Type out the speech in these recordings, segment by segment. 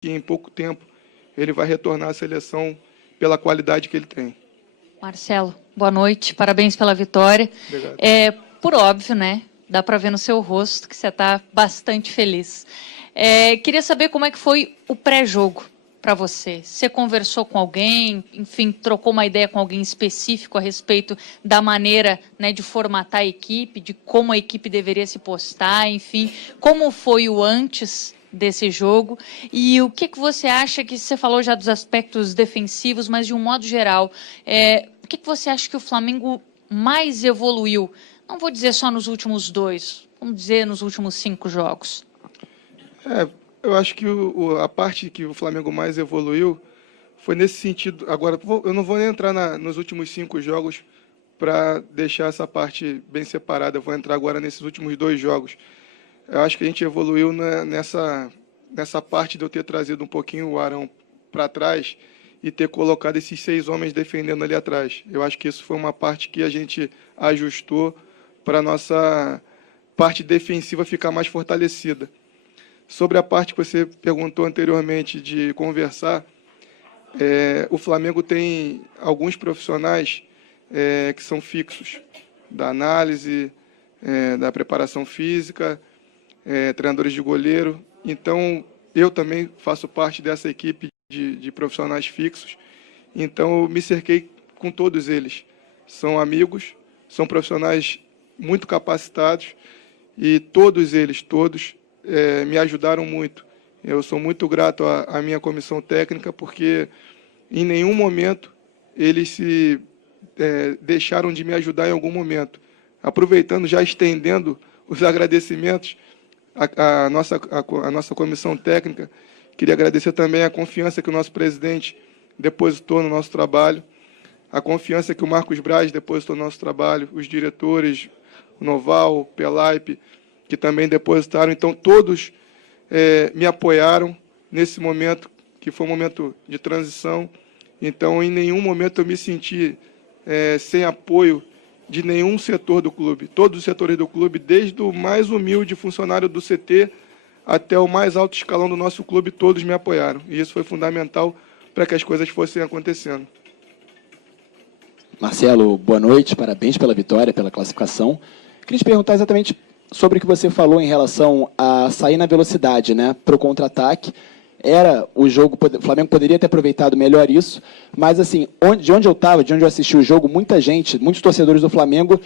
que em pouco tempo ele vai retornar à seleção pela qualidade que ele tem. Marcelo, boa noite, parabéns pela vitória. Obrigado. Por óbvio, né? Dá para ver no seu rosto que você está bastante feliz. Queria saber como é que foi o pré-jogo para você. Você conversou com alguém, enfim, trocou uma ideia com alguém específico a respeito da maneira, né, de formatar a equipe, de como a equipe deveria se postar, enfim, como foi o antes desse jogo e o que você acha, que você falou já dos aspectos defensivos, mas de um modo geral, o que você acha que o Flamengo mais evoluiu? Não vou dizer só nos últimos 2, vamos dizer nos últimos 5 jogos. Eu acho que a parte que o Flamengo mais evoluiu foi nesse sentido. Agora, eu não vou nem entrar nos últimos 5 jogos para deixar essa parte bem separada. Eu vou entrar agora nesses últimos 2 jogos. Eu acho que a gente evoluiu nessa parte de eu ter trazido um pouquinho o Arão para trás e ter colocado esses 6 homens defendendo ali atrás. Eu acho que isso foi uma parte que a gente ajustou para a nossa parte defensiva ficar mais fortalecida. Sobre a parte que você perguntou anteriormente de conversar, o Flamengo tem alguns profissionais que são fixos, da análise, da preparação física, treinadores de goleiro. Então, eu também faço parte dessa equipe de profissionais fixos. Então, eu me cerquei com todos eles. São amigos, são profissionais muito capacitados e todos eles, me ajudaram muito. Eu sou muito grato à minha comissão técnica, porque em nenhum momento eles se deixaram de me ajudar em algum momento. Aproveitando, já estendendo os agradecimentos à nossa comissão técnica, queria agradecer também a confiança que o nosso presidente depositou no nosso trabalho, a confiança que o Marcos Braz depositou no nosso trabalho, os diretores, o Noval, o Pelaipe, que também depositaram. Então, todos me apoiaram nesse momento, que foi um momento de transição. Então, em nenhum momento eu me senti sem apoio de nenhum setor do clube. Todos os setores do clube, desde o mais humilde funcionário do CT até o mais alto escalão do nosso clube, todos me apoiaram. E isso foi fundamental para que as coisas fossem acontecendo. Marcelo, boa noite, parabéns pela vitória, pela classificação. Queria te perguntar exatamente sobre o que você falou em relação a sair na velocidade, né, para o contra-ataque. O Flamengo poderia ter aproveitado melhor isso, mas assim, de onde eu assisti o jogo, muitos torcedores do Flamengo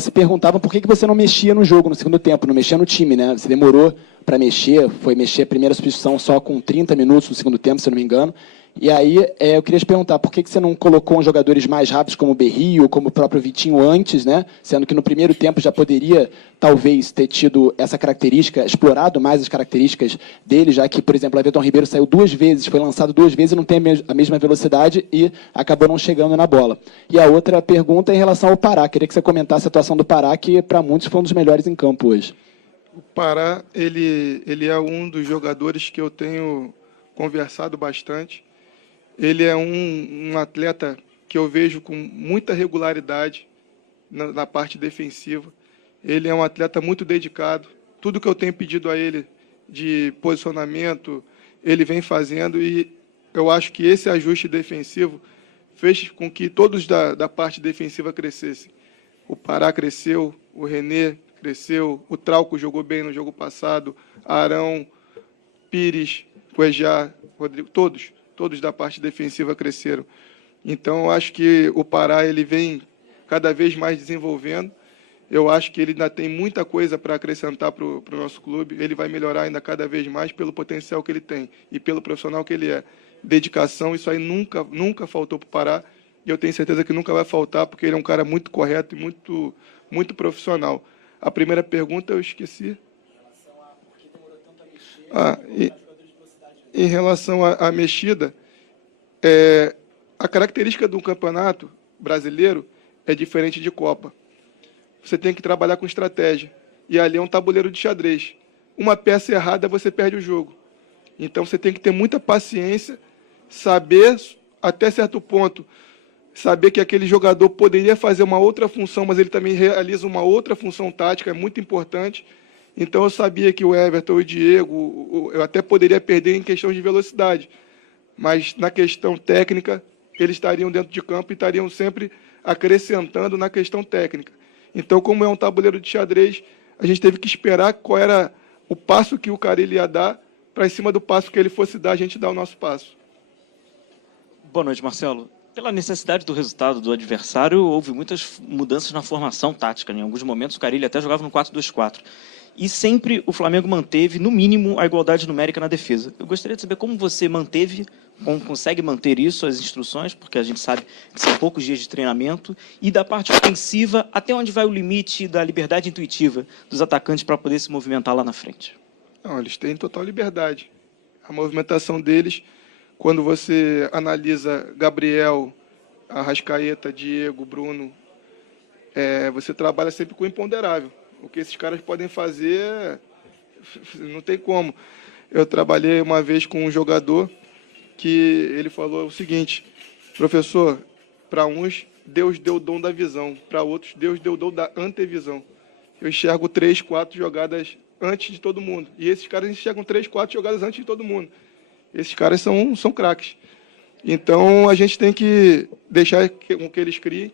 se perguntavam por que você não mexia no jogo no segundo tempo, não mexia no time, né? Você demorou para mexer, foi mexer a primeira substituição só com 30 minutos no segundo tempo, se eu não me engano. E aí, eu queria te perguntar, por que você não colocou uns jogadores mais rápidos, como o Berrio, como o próprio Vitinho antes, né? Sendo que no primeiro tempo já poderia, talvez, ter tido essa característica, explorado mais as características dele, já que, por exemplo, o Everton Ribeiro saiu 2 vezes, foi lançado 2 vezes e não tem a mesma velocidade e acabou não chegando na bola. E a outra pergunta é em relação ao Pará. Queria que você comentasse a atuação do Pará, que para muitos foi um dos melhores em campo hoje. O Pará, ele é um dos jogadores que eu tenho conversado bastante. Ele é um atleta que eu vejo com muita regularidade na parte defensiva. Ele é um atleta muito dedicado. Tudo que eu tenho pedido a ele de posicionamento, ele vem fazendo. E eu acho que esse ajuste defensivo fez com que todos da parte defensiva crescessem. O Pará cresceu, o René cresceu, o Trauco jogou bem no jogo passado, Arão, Pires, Cuejá, Rodrigo, todos da parte defensiva cresceram. Então, eu acho que o Pará ele vem cada vez mais desenvolvendo. Eu acho que ele ainda tem muita coisa para acrescentar para o nosso clube. Ele vai melhorar ainda cada vez mais pelo potencial que ele tem e pelo profissional que ele é. Dedicação, isso aí nunca faltou para o Pará. E eu tenho certeza que nunca vai faltar, porque ele é um cara muito correto e muito, muito profissional. A primeira pergunta eu esqueci. Em relação a por que demorou tanto a mexer, em relação à mexida, a característica do campeonato brasileiro é diferente de Copa. Você tem que trabalhar com estratégia. E ali é um tabuleiro de xadrez. Uma peça errada, você perde o jogo. Então, você tem que ter muita paciência, saber, até certo ponto, saber que aquele jogador poderia fazer uma outra função, mas ele também realiza uma outra função tática, é muito importante. Então eu sabia que o Everton, o Diego, eu até poderia perder em questão de velocidade, mas na questão técnica, eles estariam dentro de campo e estariam sempre acrescentando na questão técnica. Então, como é um tabuleiro de xadrez, a gente teve que esperar qual era o passo que o Carille ia dar, para em cima do passo que ele fosse dar, a gente dar o nosso passo. Boa noite, Marcelo. Pela necessidade do resultado do adversário, houve muitas mudanças na formação tática. Em alguns momentos, o Carille até jogava no 4-2-4. E sempre o Flamengo manteve, no mínimo, a igualdade numérica na defesa. Eu gostaria de saber como você manteve, como consegue manter isso, as instruções, porque a gente sabe que são poucos dias de treinamento, e da parte ofensiva, até onde vai o limite da liberdade intuitiva dos atacantes para poder se movimentar lá na frente? Não, eles têm total liberdade. A movimentação deles, quando você analisa Gabriel, Arrascaeta, Diego, Bruno, você trabalha sempre com o imponderável. O que esses caras podem fazer, não tem como. Eu trabalhei uma vez com um jogador que ele falou o seguinte: professor, para uns Deus deu o dom da visão, para outros Deus deu o dom da antevisão. Eu enxergo 3, 4 jogadas antes de todo mundo. E esses caras enxergam 3, 4 jogadas antes de todo mundo. Esses caras são craques. Então, a gente tem que deixar com que eles criem.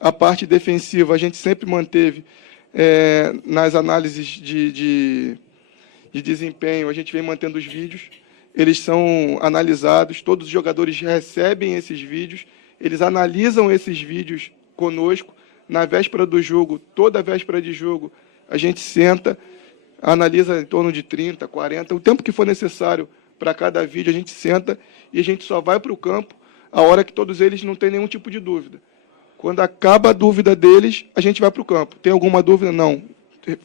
A parte defensiva, a gente sempre manteve nas análises de desempenho, a gente vem mantendo os vídeos. Eles são analisados, todos os jogadores recebem esses vídeos, eles analisam esses vídeos conosco. Na véspera do jogo, toda véspera de jogo, a gente senta, analisa em torno de 30, 40, o tempo que for necessário para cada vídeo, a gente senta e a gente só vai para o campo a hora que todos eles não têm nenhum tipo de dúvida. Quando acaba a dúvida deles, a gente vai para o campo. Tem alguma dúvida? Não.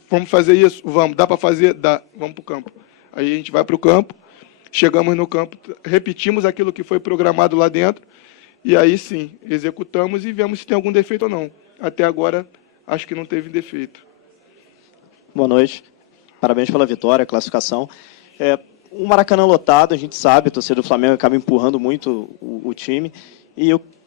Vamos fazer isso? Vamos. Dá para fazer? Dá. Vamos para o campo. Aí a gente vai para o campo, chegamos no campo, repetimos aquilo que foi programado lá dentro, e aí sim, executamos e vemos se tem algum defeito ou não. Até agora, acho que não teve defeito. Boa noite. Parabéns pela vitória, classificação. O Maracanã lotado, a gente sabe, a torcida do Flamengo acaba empurrando muito o time,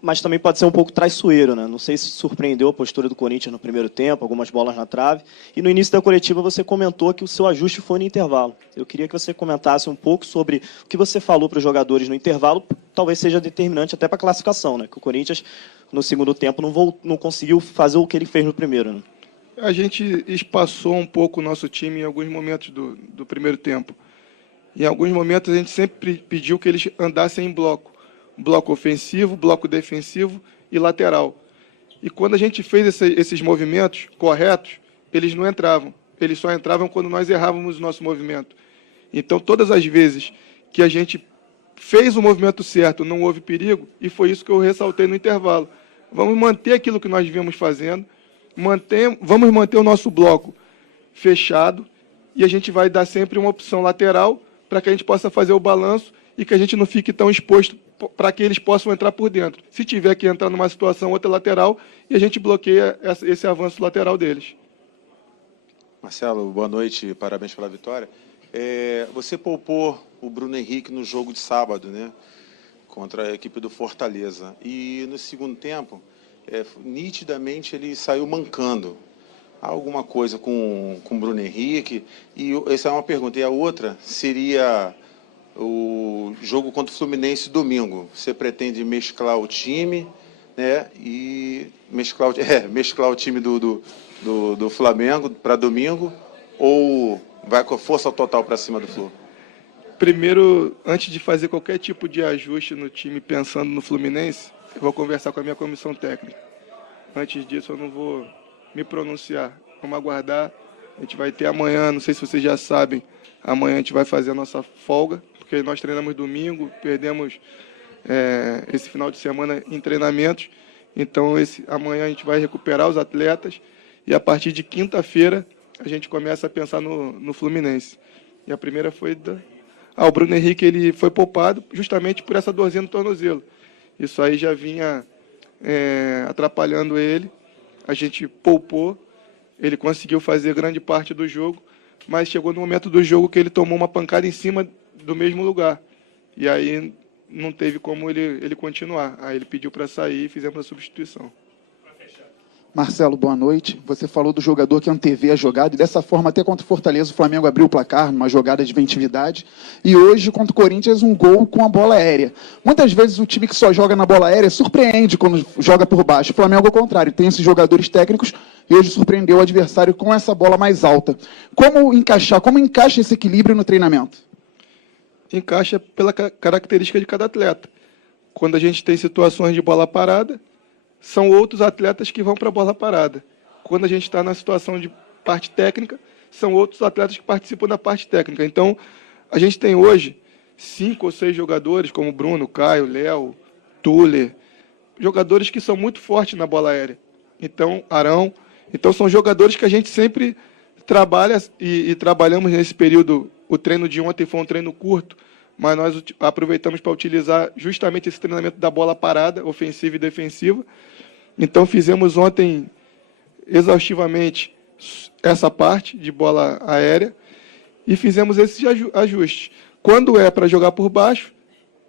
mas também pode ser um pouco traiçoeiro, né? Não sei se surpreendeu a postura do Corinthians no primeiro tempo, algumas bolas na trave. E no início da coletiva você comentou que o seu ajuste foi no intervalo. Eu queria que você comentasse um pouco sobre o que você falou para os jogadores no intervalo, talvez seja determinante até para a classificação, né? Que o Corinthians, no segundo tempo, não conseguiu fazer o que ele fez no primeiro, né? A gente espaçou um pouco o nosso time em alguns momentos do primeiro tempo. Em alguns momentos, a gente sempre pediu que eles andassem em bloco. Bloco ofensivo, bloco defensivo e lateral. E quando a gente fez esses movimentos corretos, eles não entravam. Eles só entravam quando nós errávamos o nosso movimento. Então, todas as vezes que a gente fez o movimento certo, não houve perigo, e foi isso que eu ressaltei no intervalo. Vamos manter aquilo que nós viemos fazendo, vamos manter o nosso bloco fechado, e a gente vai dar sempre uma opção lateral para que a gente possa fazer o balanço e que a gente não fique tão exposto para que eles possam entrar por dentro. Se tiver que entrar numa situação outra lateral, e a gente bloqueia esse avanço lateral deles. Marcelo, boa noite, parabéns pela vitória. Você poupou o Bruno Henrique no jogo de sábado, né, contra a equipe do Fortaleza. E no segundo tempo, nitidamente ele saiu mancando. Há alguma coisa com o Bruno Henrique? E essa é uma pergunta. E a outra seria o jogo contra o Fluminense domingo. Você pretende mesclar o time, né, e mesclar o time do Flamengo para domingo, ou vai com a força total para cima do Flu? Primeiro, antes de fazer qualquer tipo de ajuste no time pensando no Fluminense, eu vou conversar com a minha comissão técnica. Antes disso, eu não vou me pronunciar. Vamos aguardar. A gente vai ter amanhã, não sei se vocês já sabem, amanhã a gente vai fazer a nossa folga, porque nós treinamos domingo, perdemos esse final de semana em treinamentos. Então, amanhã a gente vai recuperar os atletas e a partir de quinta-feira a gente começa a pensar no Fluminense. E a primeira foi o Bruno Henrique, ele foi poupado justamente por essa dorzinha no tornozelo. Isso aí já vinha atrapalhando ele. A gente poupou, ele conseguiu fazer grande parte do jogo, mas chegou no momento do jogo que ele tomou uma pancada em cima do mesmo lugar. E aí não teve como ele continuar. Aí ele pediu para sair e fizemos a substituição. Marcelo, boa noite. Você falou do jogador que antevê a jogada, e dessa forma, até contra o Fortaleza, o Flamengo abriu o placar numa jogada de inventividade, e hoje, contra o Corinthians, um gol com a bola aérea. Muitas vezes o time que só joga na bola aérea surpreende quando joga por baixo. O Flamengo, ao contrário, tem esses jogadores técnicos, e hoje surpreendeu o adversário com essa bola mais alta. Como encaixa esse equilíbrio no treinamento? Encaixa pela característica de cada atleta. Quando a gente tem situações de bola parada, são outros atletas que vão para a bola parada. Quando a gente está na situação de parte técnica, são outros atletas que participam da parte técnica. Então, a gente tem hoje 5 ou 6 jogadores, como Bruno, Caio, Léo, Tuller, jogadores que são muito fortes na bola aérea. Então, Arão. Então, são jogadores que a gente sempre trabalha e trabalhamos nesse período. O treino de ontem foi um treino curto, mas nós aproveitamos para utilizar justamente esse treinamento da bola parada, ofensiva e defensiva. Então, fizemos ontem, exaustivamente, essa parte de bola aérea e fizemos esses ajustes. Quando é para jogar por baixo,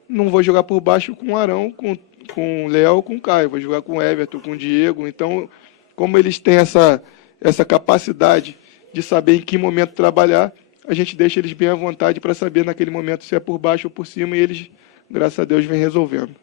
não vou jogar por baixo com o Arão, com o Léo, com o Caio. Vou jogar com o Everton, com o Diego. Então, como eles têm essa capacidade de saber em que momento trabalhar, a gente deixa eles bem à vontade para saber naquele momento se é por baixo ou por cima, e eles, graças a Deus, vêm resolvendo.